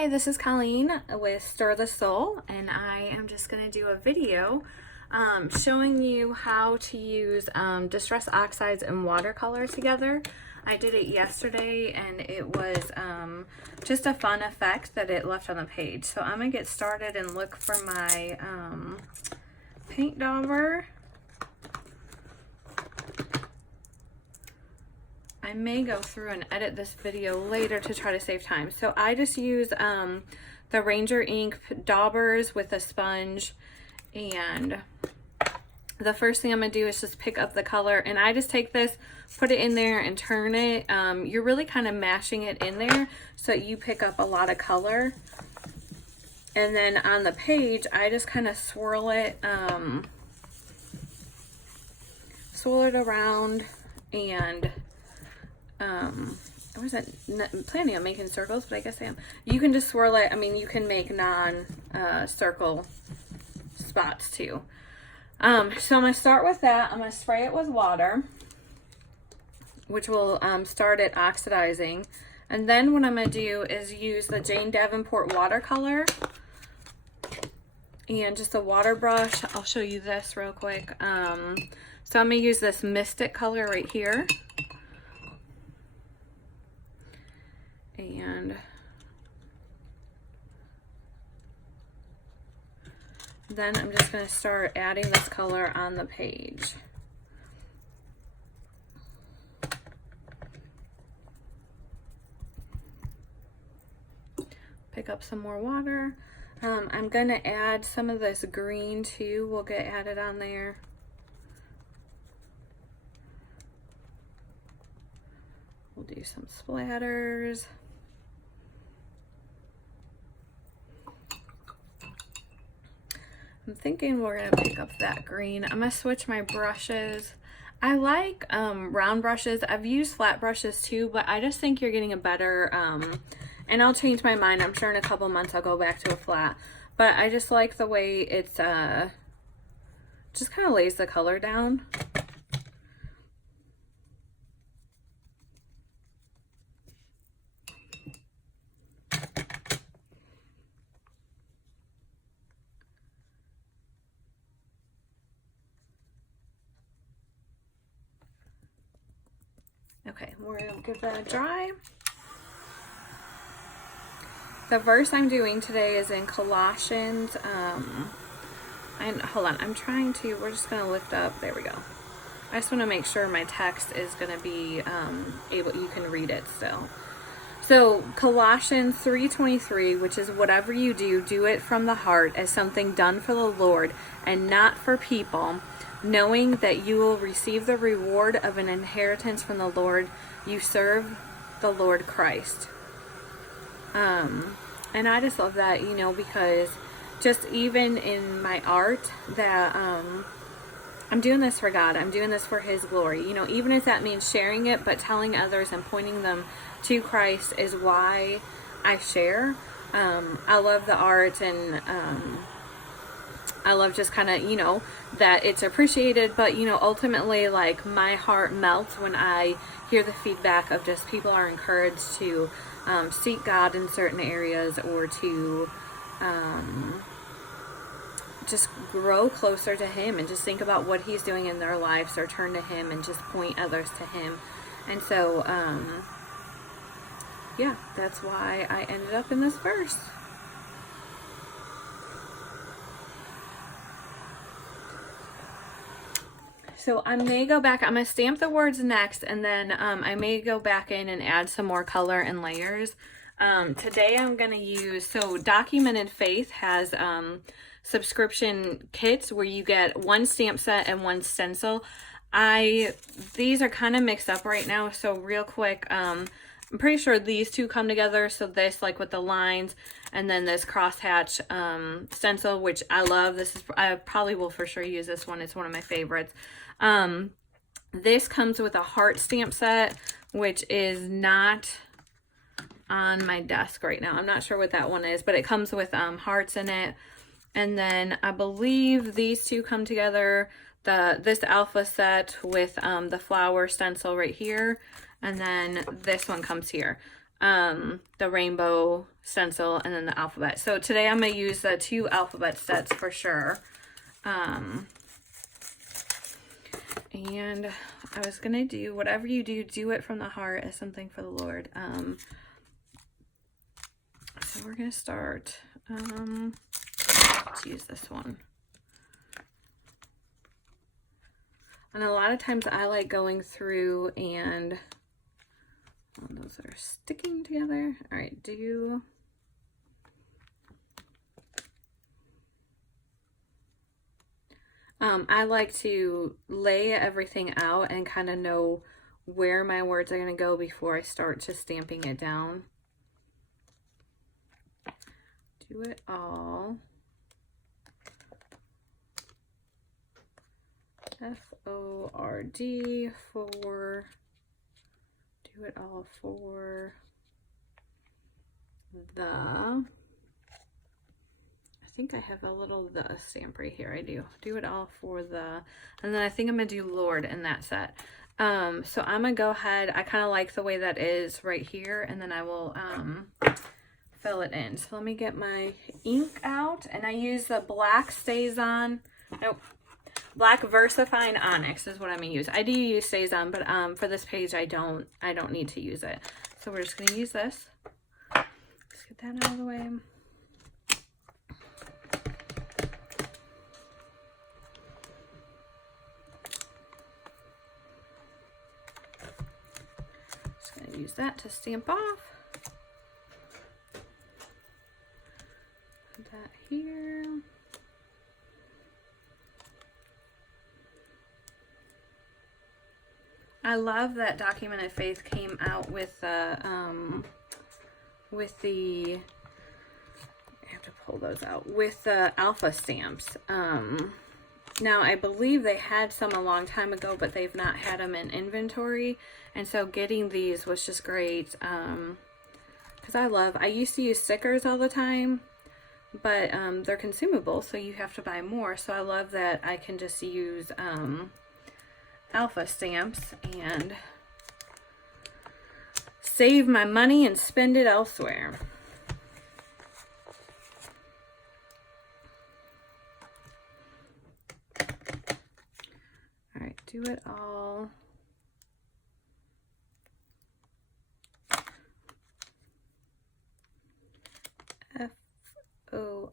Hi, this is Colleen with Stir the Soul, and I am just going to do a video showing you how to use Distress Oxides and watercolor together. I did it yesterday, and it was just a fun effect that it left on the page. So I'm going to get started and look for my paint dauber. I may go through and edit this video later to try to save time. So I just use the Ranger ink daubers with a sponge, and the first thing I'm gonna do is just pick up the color, and I just take this, put it in there and turn it. You're really kind of mashing it in there so you pick up a lot of color. And then on the page, I just kind of swirl it around, and I wasn't planning on making circles, but I guess I am. You can just swirl it. I mean, you can make non-circle spots too. So I'm going to start with that. I'm going to spray it with water, which will start it oxidizing. And then what I'm going to do is use the Jane Davenport watercolor and just a water brush. I'll show you this real quick. So I'm going to use this Mystic color right here. And then I'm just going to start adding this color on the page. Pick up some more water. I'm going to add some of this green too. Will get added on there. We'll do some splatters. I'm thinking we're gonna pick up that green. I'm gonna switch my brushes. I like round brushes. I've used flat brushes too, but I just think you're getting a better, and I'll change my mind. I'm sure in a couple months I'll go back to a flat, but I just like the way it's, just kind of lays the color down. Okay, we're gonna give that a dry. The verse I'm doing today is in Colossians. Hold on, we're just gonna lift up, there we go. I just wanna make sure my text is gonna be you can read it still. So Colossians 3:23, which is whatever you do, do it from the heart as something done for the Lord and not for people, knowing that you will receive the reward of an inheritance from the Lord. You serve the Lord Christ. And I just love that, because just even in my art, that I'm doing this for God. I'm doing this for His glory. Even if that means sharing it, but telling others and pointing them to Christ is why I share. I love the art, and I love just kind of, that it's appreciated, but, ultimately, like, my heart melts when I hear the feedback of just people are encouraged to seek God in certain areas, or to just grow closer to Him and just think about what He's doing in their lives, or turn to Him and just point others to Him. And so, yeah, that's why I ended up in this verse. So I may go back, I'm going to stamp the words next, and then I may go back in and add some more color and layers. Today I'm going to use, so Documented Faith has subscription kits where you get one stamp set and one stencil. These are kind of mixed up right now, so real quick, I'm pretty sure these two come together. So this, like with the lines, and then this crosshatch stencil, which I love. I probably will for sure use this one. It's one of my favorites. This comes with a heart stamp set, which is not on my desk right now. I'm not sure what that one is, but it comes with hearts in it. And then I believe these two come together. This alpha set with the flower stencil right here, and then this one comes here. the rainbow stencil, and then the alphabet. So today I'm going to use the 2 alphabet sets for sure. And I was going to do, whatever you do, do it from the heart as something for the Lord. So we're going to start, let's use this one. And a lot of times I like going through and, oh, those are sticking together. All right, I like to lay everything out and kind of know where my words are going to go before I start just stamping it down. Do it all. F-O-R-D for, do it all for the, I think I have a little the stamp right here. I do it all for the, and then I think I'm gonna do Lord in that set. So I'm gonna go ahead, I kind of like the way that is right here, and then I will fill it in. So let me get my ink out, and I use the black StazOn, nope, black VersaFine Onyx is what I'm gonna use. I do use StazOn, but for this page I don't need to use it. So we're just gonna use this. Let's get that out of the way. Just gonna use that to stamp off. Put that here. I love that Documented Faith came out with the, I have to pull those out, with the alpha stamps. Now I believe they had some a long time ago, but they've not had them in inventory. And so getting these was just great. Cause I used to use stickers all the time, but, they're consumable, so you have to buy more. So I love that I can just use, alpha stamps and save my money and spend it elsewhere. All right, do it all. F-O-R.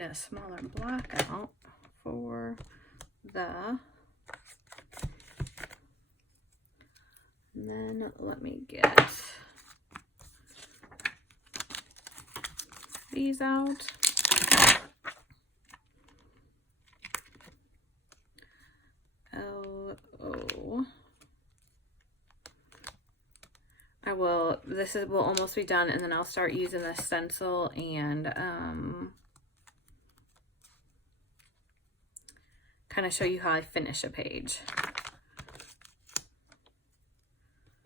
A smaller block out for the, and then let me get these out. L-O. This will almost be done, and then I'll start using the stencil and kind of show you how I finish a page.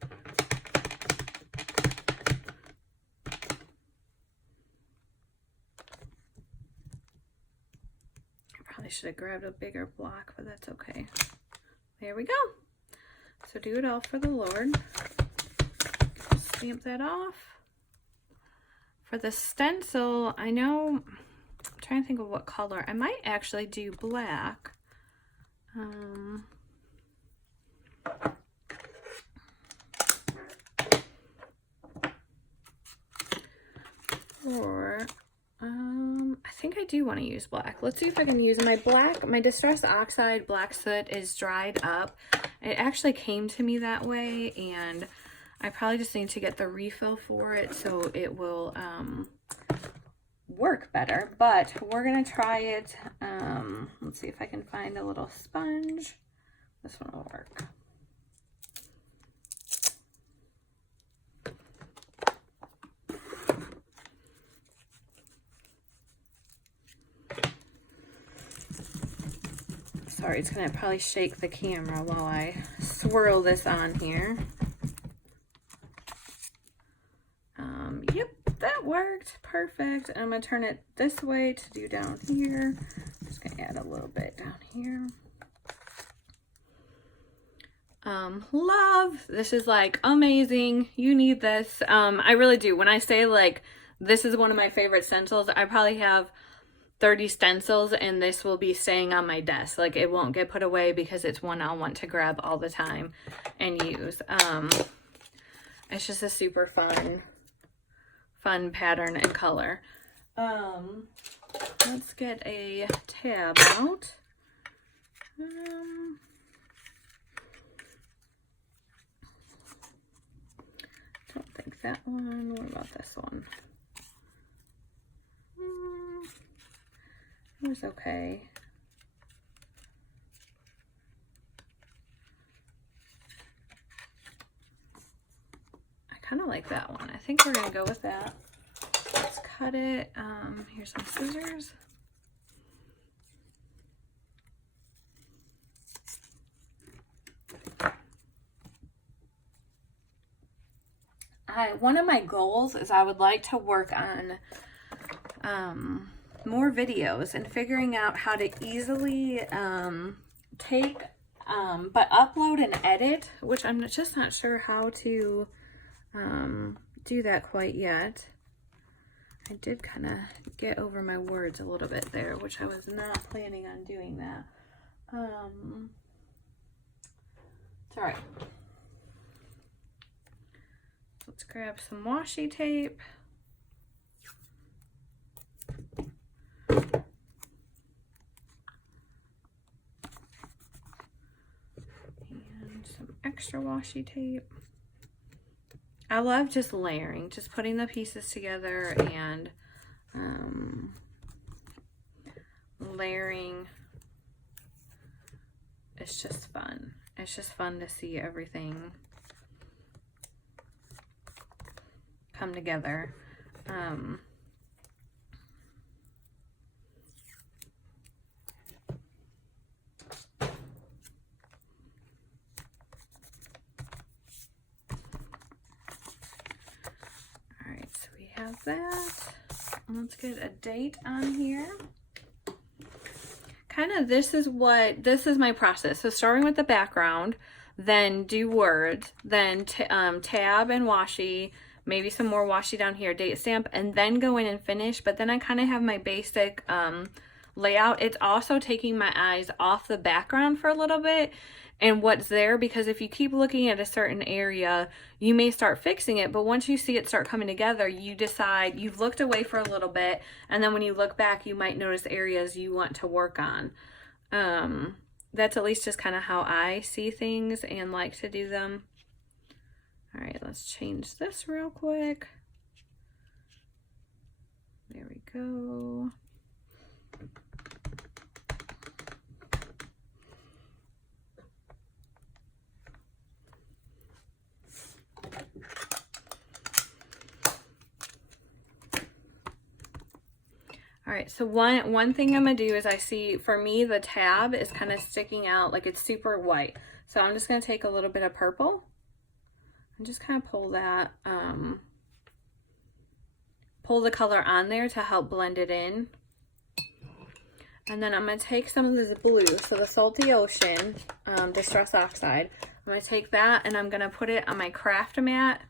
I probably should have grabbed a bigger block, but that's okay. There we go. So do it all for the Lord. Stamp that off. For the stencil, I know, I'm trying to think of what color. I might actually do black. Or I think I do want to use black. Let's see if I can use my black. My Distress Oxide Black Soot is dried up. It actually came to me that way, and I probably just need to get the refill for it so it will work better. But we're gonna try it. Let's see if I can find a little sponge. This one will work. Sorry, it's gonna probably shake the camera while I swirl this on here. worked. Perfect. And I'm going to turn it this way to do down here. Just going to add a little bit down here. Love. This is like amazing. You need this. I really do. When I say like this is one of my favorite stencils, I probably have 30 stencils and this will be staying on my desk. Like it won't get put away because it's one I'll want to grab all the time and use. It's just a super fun pattern and color. Let's get a tab out. Don't think that one. What about this one? It was okay. I kind of like that one. I think we're gonna go with that. Let's cut it. Here's some scissors. One of my goals is I would like to work on more videos and figuring out how to easily take but upload and edit, which I'm just not sure how to do that quite yet. I did kind of get over my words a little bit there, which I was not planning on doing that. It's all right. Let's grab some washi tape. And some extra washi tape. I love just layering, just putting the pieces together and layering. It's just fun. It's just fun to see everything come together. Alright, so we have that. Let's get a date on here. Kind of this is my process. So starting with the background, then do words, then tab and washi, maybe some more washi down here, date stamp, and then go in and finish. But then I kind of have my basic layout. It's also taking my eyes off the background for a little bit and what's there, because if you keep looking at a certain area, you may start fixing it, but once you see it start coming together, you decide you've looked away for a little bit, and then when you look back, you might notice areas you want to work on. That's at least just kind of how I see things and like to do them. All right, let's change this real quick. There we go. All right, so one thing I'm gonna do is I see, for me, the tab is kind of sticking out, like it's super white. So I'm just gonna take a little bit of purple and just kind of pull that, pull the color on there to help blend it in. And then I'm gonna take some of this blue, so the Salty Ocean Distress Oxide. I'm gonna take that and I'm gonna put it on my craft mat.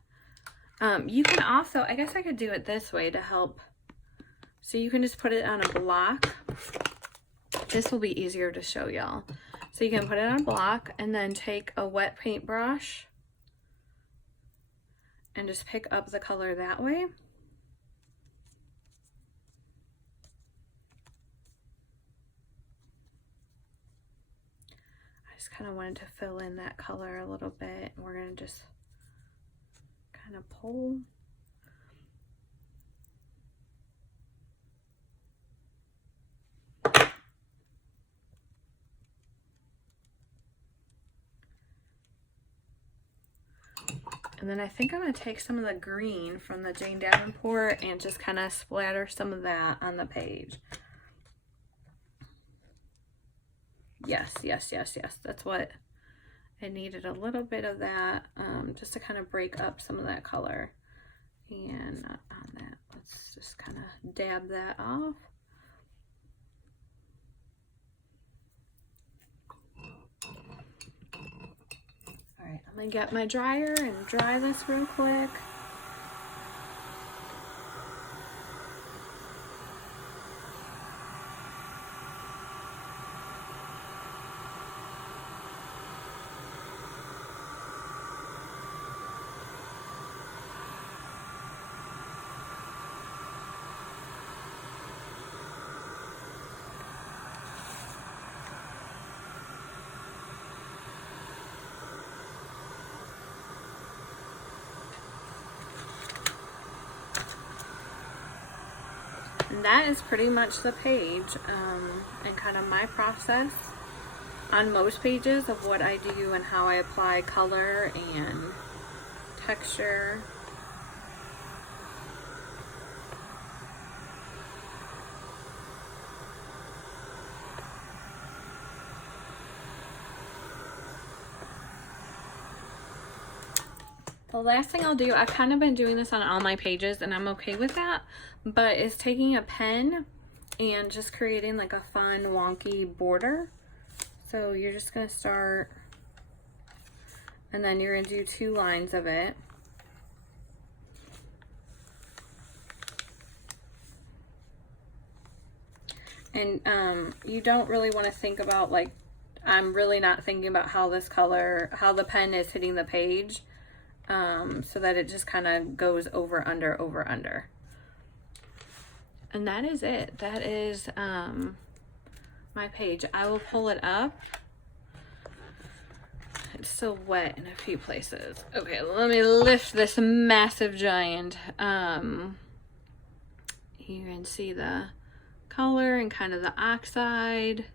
You can also, I guess I could do it this way to help. So you can just put it on a block. This will be easier to show y'all. So you can put it on a block and then take a wet paintbrush and just pick up the color that way. I just kind of wanted to fill in that color a little bit, and we're going to just kind of pull. And then I think I'm going to take some of the green from the Jane Davenport and just kind of splatter some of that on the page. Yes, yes, yes, yes. That's what I needed, a little bit of that, just to kind of break up some of that color. And not on that, let's just kind of dab that off. All right, I'm gonna get my dryer and dry this real quick. And that is pretty much the page, and kind of my process on most pages of what I do and how I apply color and texture. The last thing I'll do, I've kind of been doing this on all my pages and I'm okay with that, but is taking a pen and just creating like a fun wonky border. So you're just going to start, and then you're going to do 2 lines of it. And you don't really want to think about, like, I'm really not thinking about how this color, how the pen is hitting the page. So that it just kind of goes over, under, over, under. And that is it. That is my page. I will pull it up. It's still wet in a few places. Okay, let me lift this massive giant. You can see the color and kind of the oxide,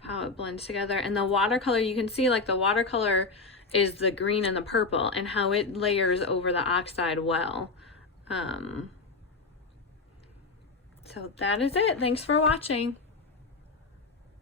how it blends together. And the watercolor, you can see like the watercolor is the green and the purple and how it layers over the oxide well. So that is it. Thanks for watching.